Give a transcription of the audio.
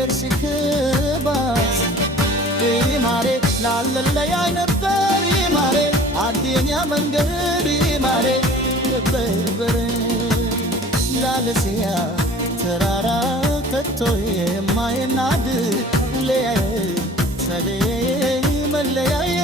ነገር ሲክባት ማሬ ላለለያይ ነበር ማሬ አዲኛ መንገድ ማሬ ነበር ላለሲያ ተራራ ከቶ የማይናድ ለያይ ሰሌ መለያየ